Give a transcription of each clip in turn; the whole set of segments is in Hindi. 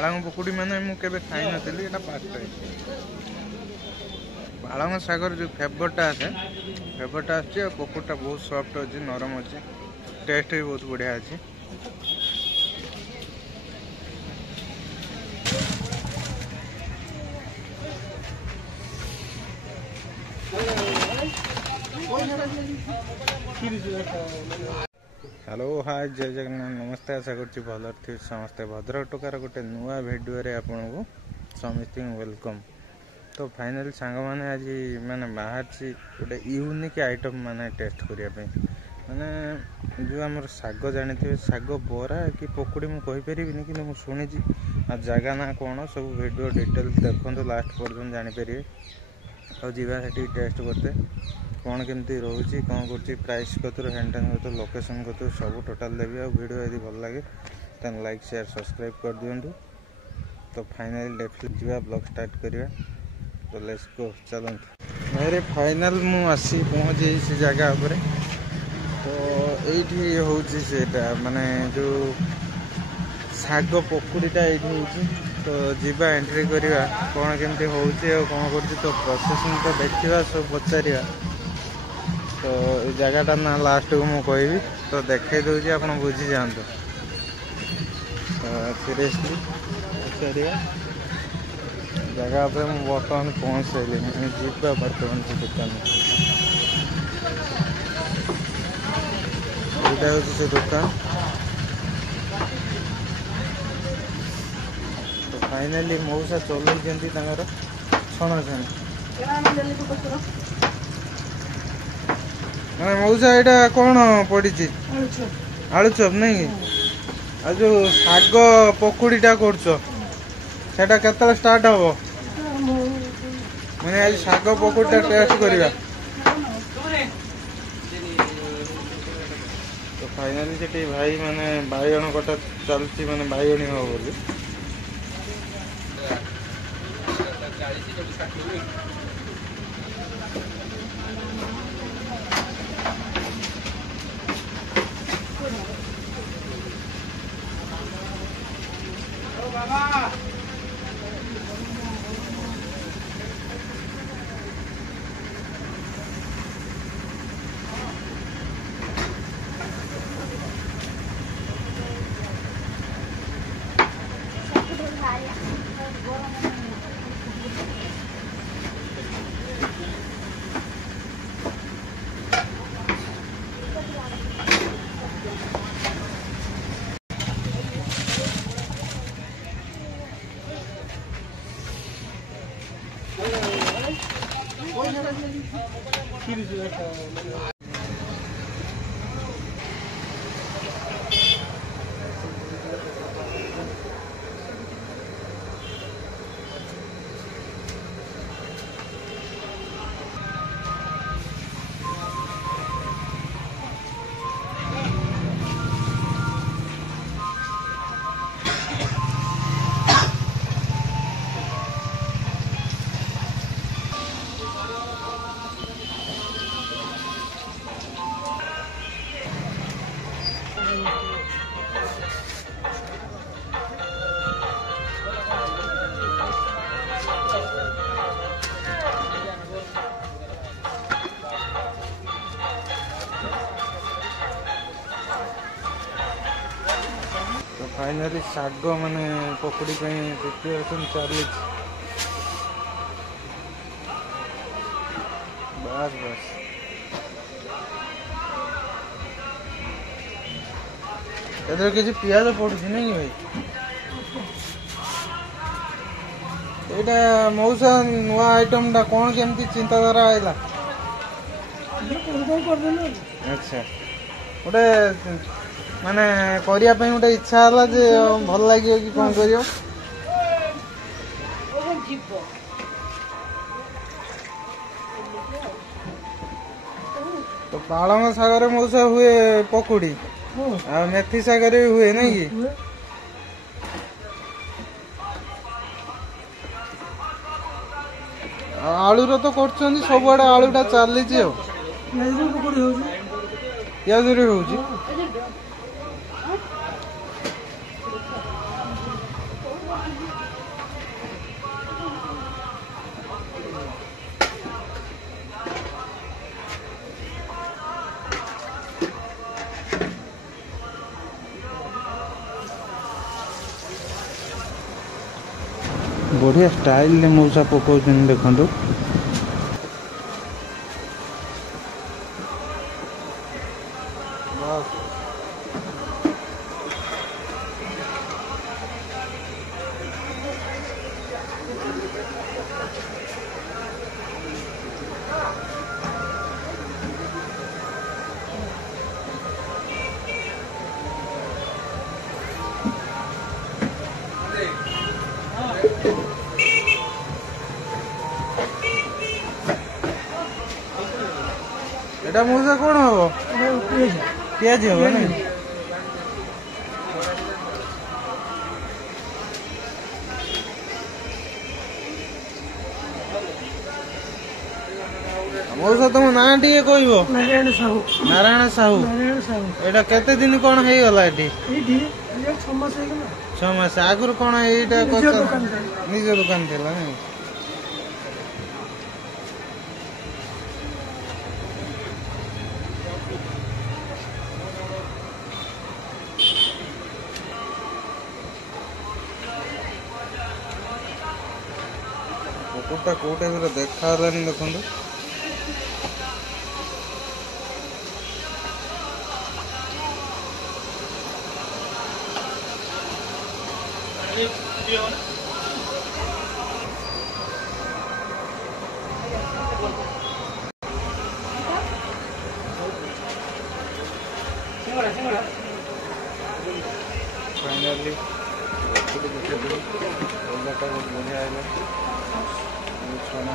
पालंग पकुड़ी मैंने मुझे खाई नी एटा फर्स्ट टाइम पालंग शागर जो फ्लेवरटा आसे फ्लेवरटा आछे पकुड़ीटा बहुत सॉफ्ट अच्छे नरम अच्छे टेस्ट भी बहुत बढ़िया अच्छे हेलो हाय जय जगन्नाथ नमस्ते आशा कर भल थी समस्ते भद्रक टोकार गोटे नुआ भिडियो रे आपन को समस्त वेलकम। तो फाइनली सांग मैंने आज माने बाहर गोटे यूनिक आइटम माने टेस्ट करने माने जो आम साग जानी साग बरा कि पकुड़ी मुझे कहीपरि कि मुझे शुणी जगह ना कौन सब वीडियो डिटेल्स देखो लास्ट पर्यटन जानीपर और जीवा से टेस्ट करते कौन केमती रोचे कौन कर प्राइस कतर हैंटेन कतर लोकेशन कतर सब टोटाल देवी और वीडियो यदि भल लगे तो लाइक शेयर सब्सक्राइब कर दिंतु। तो फाइनली डेफिनेटली जीवा ब्लॉग स्टार्ट करिया तो लेट्स गो चलते मेरे फाइनल मु आसी पहुँचे से जगह पर तो ये हूँ माने जो साग पकुड़ीटा ये तो जीवा एंट्री करवा कौन केमती होची और कौन कर तो प्रोसेसिंग तो देखा सब पचारिया तो ये जगहटा ना लास्ट को मुझे कहबी तो देखे दूसरी आप बुझी जातु तो सीरियसली पचारिया जगह पे मुझे बर्तमान पहुँच सारे जीवा बर्तमान से दुकान यहाँ हूँ से दुकान तो फाइनली मौसा चलती छणा छणी मौसा यहाँ कौन पड़ी आलू चप नहीं आ जो साग पकुड़ीटा करटा केतला स्टार्ट हम मैंने आज साग पकुड़ीटा टेस्ट करवा तो फाइनली से भाई माने बैगण कटा चलती माने बैगणी हो बोली फाइनली साग माने पकुड़ी प्रिपरेशन चली बस बस इधर किसी पियाज पड़ुछि नहीं भाई यहाँ मौसा नुआ आइटम टा कौन केमती चिंताधारा आइला अच्छा गोटे माने करिया पे गोटे इच्छा है जे भल लगे कि कौन करियो तो पालंग सागर मौसा हुए पकुड़ी आ मेथी सागर भी हुए नहीं कि आलूर तो कर सब आड़े आलूटा चली पियाज हो बढ़िया स्टाइल मौसा पकाउछ देखु एटा मौसा कौन हम पियाज हम ना मौसा तुम ना टे कह नारायण साहू नारायण साहू एटा केते दिन कौन है गला एटी 6 मास हो गला 6 मास आगुर कौन एटा निज दुकान थिला नहीं कुकुरटा कौ टाइप देखा देखु फाइनली बढ़िया छना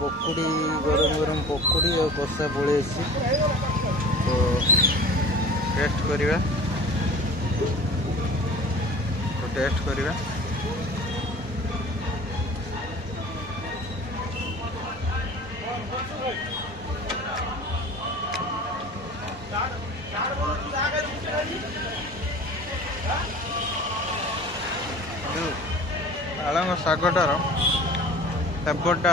पकोड़ी गरम गरम पकोड़ी और कषा पड़े तो टेस्ट करिवा पालंग शागटार फ्लेवरटा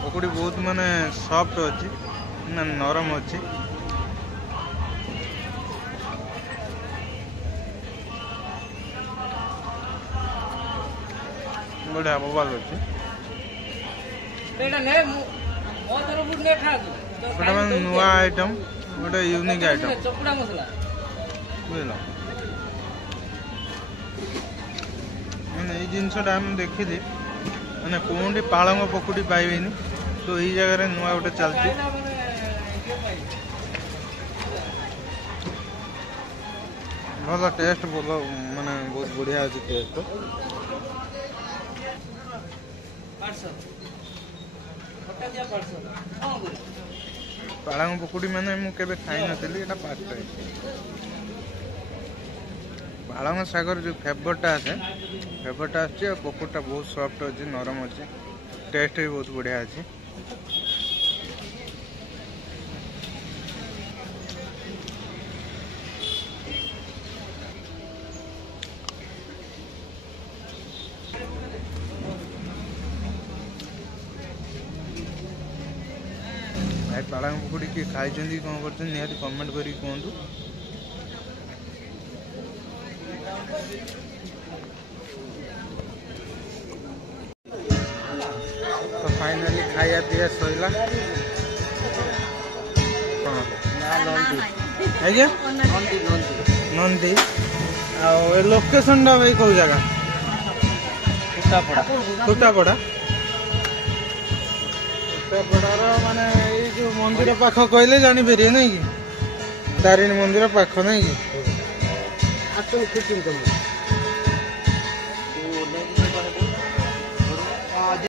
पकोड़ी बहुत माने सॉफ्ट अच्छी नरम अच्छी बढ़िया मोबाइल अच्छी नुआ आइटम गोटे यूनिक आइटम बुझल मैंने जिनसटा आम देखी मैंने कौटी पालंग पकोड़ी पाइबेनी तो यही जगह नुआ गोटे चलती भल टेस्ट भल माने बहुत बढ़िया अच्छी टेस्ट पालंग पकोड़ी मैंने मुझे खाई नी पार्ट टाइम पालंग शागर जो फ्लेवरटा आसे फ्लेवरटा आसे पकोड़टा बहुत सॉफ्ट अच्छी नरम अच्छी टेस्ट भी बहुत बढ़िया अच्छी पालंग पकोड़ी किए खाई कौन कर निहाती कमेंट करी कहतु तो फाइनली खाया पीया सैला नंदी लोकेशन टा भाई कौ जगह टूटापड़ा माने जो मंदिर पाख कहले जानी पारे नहीं कि तारिणी मंदिर पाख नहीं कि